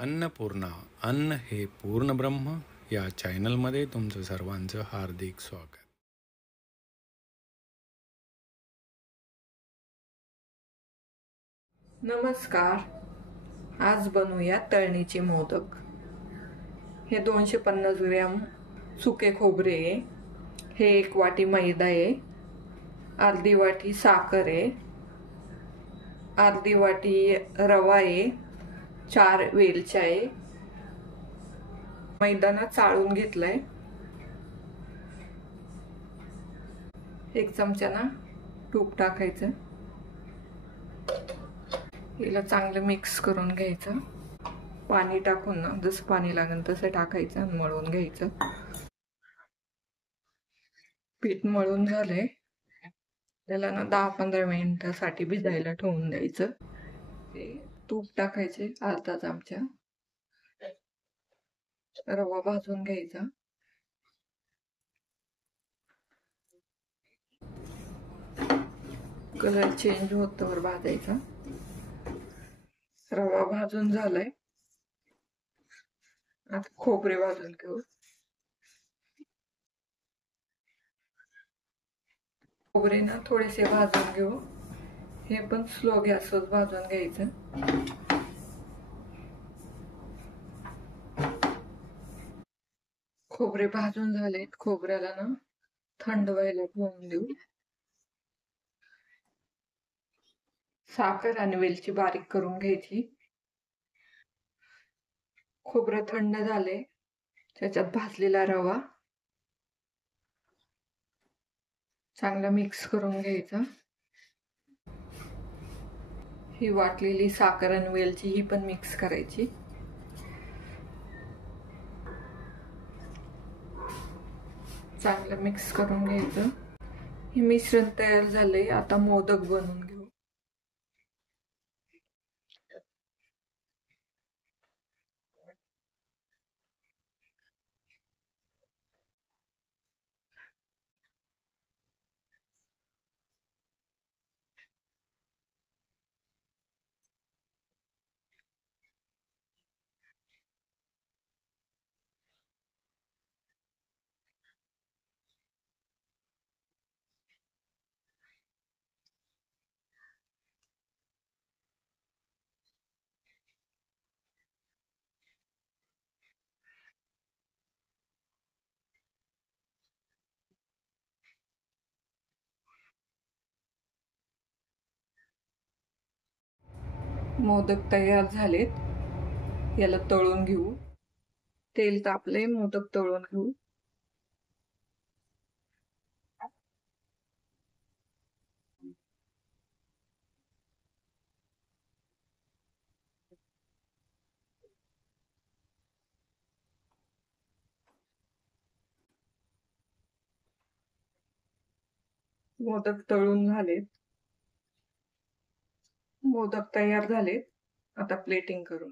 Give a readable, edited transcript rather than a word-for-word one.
अन्नपूर्णा अन्न हे पूर्ण ब्रह्म या चॅनलमध्ये तुमचं सर्वांचं हार्दिक स्वागत. नमस्कार. आज बनवूया तळणीचे मोदक. हे 250 ग्रॅम सुके खोबरे आहे. हे 1 वाटी मैदा आहे. अर्धी वाटी साखर आहे. अर्धी वाटी रवा आहे. 4 वेलच्या आहे. मैदाना चाळून घेतलाय. 1 चमचा ना तूप टाकायचं. याला चांगलं मिक्स करून घ्यायचं. पाणी टाकून ना जसं पाणी लागेल तसं टाकायचं आणि मळून घ्यायचं. पीठ मळून झालंय. त्याला ना 10-15 मिनिटासाठी भिजायला ठेवून द्यायचं. तूप टाकायचे अर्धा चमचा. रवा भाजून घ्यायचा. कलर चेंज होतोवर भाजायचा. रवा भाजून झालाय. आता खोबरे भाजून घेऊ. खोबरे ना थोडेसे भाजून घेऊ. हे पण स्लो गॅसवर भाजून घ्यायचं. खोबरे भाजून झालेत. खोबऱ्याला ना थंड व्हायला ठेवून देऊ. साखर आणि वेलची बारीक करून घ्यायची. खोबरं थंड झाले. त्याच्यात भाजलेला रवा चांगला मिक्स करून घ्यायचा. ही वाटलेली साखर आणि वेलची ही पण मिक्स करायची. चांगलं मिक्स करून घ्यायचं. हे मिश्रण तयार झाले. आता मोदक बनवून घेऊ. मोदक तयार झालेत. याला तळून घेऊ. तेल तापले. मोदक तळून घेऊ. मोदक तळून झालेत. मोदक तयार झालेत. आता प्लेटिंग करू.